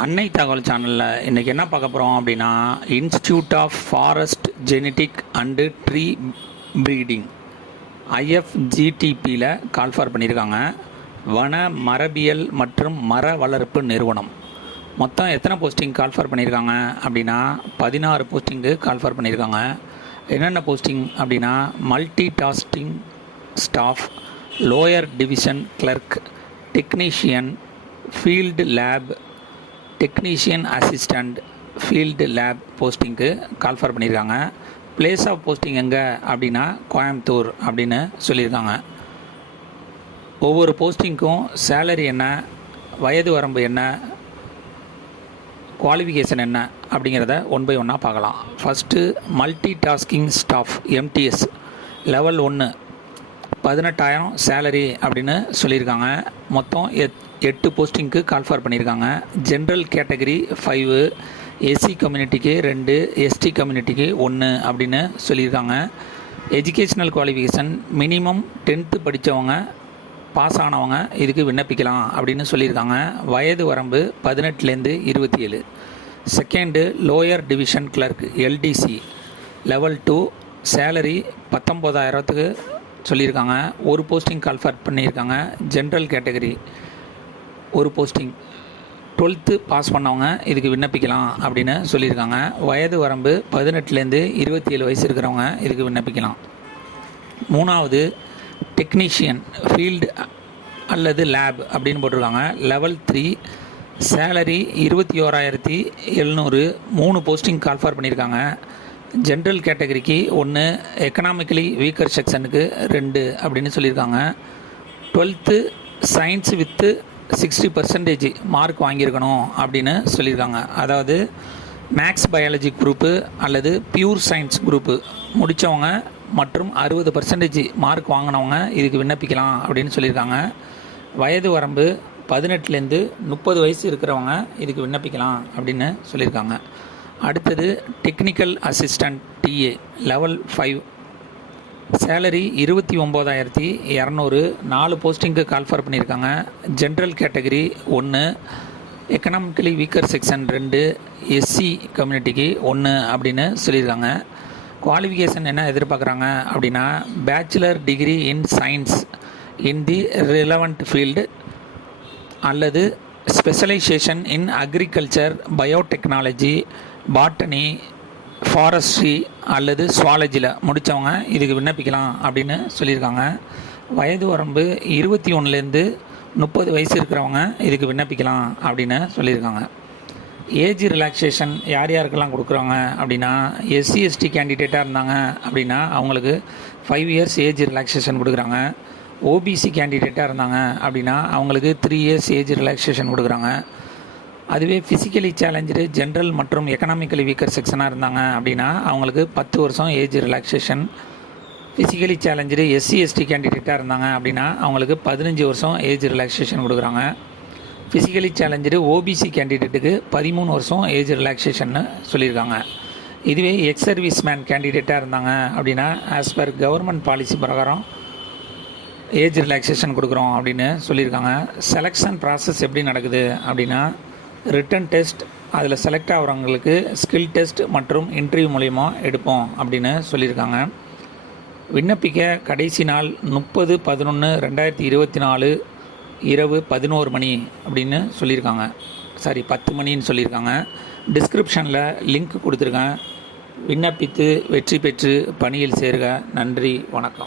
அன்னை தகவல் சேனலில் இன்றைக்கி என்ன பார்க்க போகிறோம் அப்படின்னா, institute of forest genetic and tree breeding IFGTPயில் கால்ஃபார் பண்ணியிருக்காங்க. வன மரபியல் மற்றும் மர வளர்ப்பு நிறுவனம். மொத்தம் எத்தனை போஸ்டிங் கால்ஃபார் பண்ணியிருக்காங்க அப்படின்னா 16 போஸ்டிங்கு கால்ஃபார் பண்ணியிருக்காங்க. என்னென்ன போஸ்டிங் அப்படின்னா, multi tasking staff, lower division clerk, technician, field lab, technician assistant, field lab போஸ்டிங்க்கு கால்ஃபார் பண்ணியிருக்காங்க. பிளேஸ் ஆஃப் போஸ்டிங் எங்கே அப்படின்னா கோயம்புத்தூர் அப்படின்னு சொல்லியிருக்காங்க. ஒவ்வொரு போஸ்டிங்க்கும் சேலரி என்ன, வயது வரம்பு என்ன, குவாலிஃபிகேஷன் என்ன அப்படிங்கிறத ஒன் பை ஒன்னாக பார்க்கலாம். First multi tasking staff MTS level 1 18,000 salary அப்படின்னு சொல்லியிருக்காங்க. மொத்தம் 8 போஸ்டிங்க்கு கால்ஃபார் பண்ணியிருக்காங்க. ஜென்ரல் கேட்டகரி 5, SC கம்யூனிட்டிக்கு 2, ST கம்யூனிட்டிக்கு 1 அப்படின்னு சொல்லியிருக்காங்க. எஜுகேஷ்னல் குவாலிஃபிகேஷன் மினிமம் 10th படித்தவங்க, பாஸ் ஆனவங்க இதுக்கு விண்ணப்பிக்கலாம் அப்படின்னு சொல்லியிருக்காங்க. வயது வரம்பு 18லேருந்து 27. Second lower division clerk LDC level 2 salary 19,000த்துக்கு சொல்லியிருக்காங்க. ஒரு போஸ்டிங் கால்ஃபார் பண்ணியிருக்காங்க. ஜென்ரல் கேட்டகரி ஒரு போஸ்டிங், 12th பாஸ் பண்ணவங்க இதுக்கு விண்ணப்பிக்கலாம் அப்படின்னு சொல்லியிருக்காங்க. வயது வரம்பு 18லேருந்து 27 வயசு இருக்கிறவங்க இதுக்கு விண்ணப்பிக்கலாம். மூணாவது டெக்னீஷியன் ஃபீல்டு அல்லது லேப் அப்படின்னு போட்டிருக்காங்க. Level 3 salary 21,700. 3 போஸ்டிங் கால்ஃபார் பண்ணியிருக்காங்க. ஜென்ரல் கேட்டகரிக்கு 1, எக்கனாமிக்கலி வீக்கர் செக்ஷனுக்கு 2 அப்படின்னு சொல்லியிருக்காங்க. 12th சயின்ஸ் வித்து 60% மார்க் வாங்கியிருக்கணும் அப்படின்னு சொல்லியிருக்காங்க. அதாவது மேக்ஸ் பயாலஜி குரூப்பு அல்லது பியூர் சயின்ஸ் குரூப்பு முடித்தவங்க மற்றும் 60% மார்க் வாங்கினவங்க இதுக்கு விண்ணப்பிக்கலாம் அப்படின்னு சொல்லியிருக்காங்க. வயது வரம்பு 18லேருந்து 30 வயசு இருக்கிறவங்க இதுக்கு விண்ணப்பிக்கலாம் அப்படின்னு சொல்லியிருக்காங்க. அடுத்தது technical assistant TA level 5 salary 29,200. 4 போஸ்டிங்க்கு கால்ஃபார் பண்ணியிருக்காங்க. General category 1, economically weaker section 2, SC கம்யூனிட்டிக்கு 1 அப்படின்னு சொல்லியிருக்காங்க. குவாலிஃபிகேஷன் என்ன எதிர்பார்க்குறாங்க அப்படின்னா, bachelor degree in science in the relevant field அல்லது specialisation in agriculture, biotechnology, botany, forestry அல்லது சுவாலஜியில் முடித்தவங்க இதுக்கு விண்ணப்பிக்கலாம் அப்படின்னு சொல்லியிருக்காங்க. வயது வரம்பு 21லேருந்து 30 வயசு இருக்கிறவங்க இதுக்கு விண்ணப்பிக்கலாம் அப்படின்னு சொல்லியிருக்காங்க. ஏஜ் ரிலாக்ஸேஷன் யார் யாருக்கெல்லாம் கொடுக்குறாங்க அப்படின்னா, SC ST கேண்டிடேட்டாக இருந்தாங்க அப்படின்னா அவங்களுக்கு 5 years ஏஜ் ரிலாக்ஸேஷன் கொடுக்குறாங்க. OBC கேண்டிடேட்டாக இருந்தாங்க அப்படின்னா அவங்களுக்கு 3 years ஏஜ் ரிலாக்ஸேஷன் கொடுக்குறாங்க. அதுவே ஃபிசிக்கலி சேலஞ்சு ஜென்ரல் மற்றும் எக்கனாமிக்கலி வீக்கர் செக்ஷனாக இருந்தாங்க அப்படின்னா அவங்களுக்கு 10 வருஷம் age relaxation. Physically challenge SC ST கேண்டிடேட்டாக இருந்தாங்க அப்படின்னா அவங்களுக்கு 15 வருஷம் ஏஜ் ரிலாக்ஸேஷன் கொடுக்குறாங்க. ஃபிசிக்கலி சேலஞ்சு OBC கேண்டிடேட்டுக்கு 13 வருஷம் ஏஜ் ரிலாக்ஸேஷன்னு சொல்லியிருக்காங்க. இதுவே எக்ஸ் சர்வீஸ் மேன் கேண்டிடேட்டாக இருந்தாங்க அப்படின்னா ஆஸ் பர் கவர்மெண்ட் பாலிசி பிரகாரம் ஏஜ் ரிலாக்ஸேஷன் கொடுக்குறோம் அப்படின்னு சொல்லியிருக்காங்க. செலெக்ஷன் ப்ராசஸ் எப்படி நடக்குது அப்படின்னா, ரிட்டன் டெஸ்ட், அதில் செலக்ட் ஆகிறவங்களுக்கு ஸ்கில் டெஸ்ட் மற்றும் இன்டர்வியூ மூலிமா எடுப்போம் அப்படின்னு சொல்லியிருக்காங்க. விண்ணப்பிக்க கடைசி நாள் 30/11/2024 இரவு 11 மணி அப்படின்னு சொல்லியிருக்காங்க. 10 மணின்னு சொல்லியிருக்காங்க. டிஸ்கிரிப்ஷனில் லிங்க் கொடுத்துருக்கேன். விண்ணப்பித்து வெற்றி பெற்று பணியில் சேருக. நன்றி, வணக்கம்.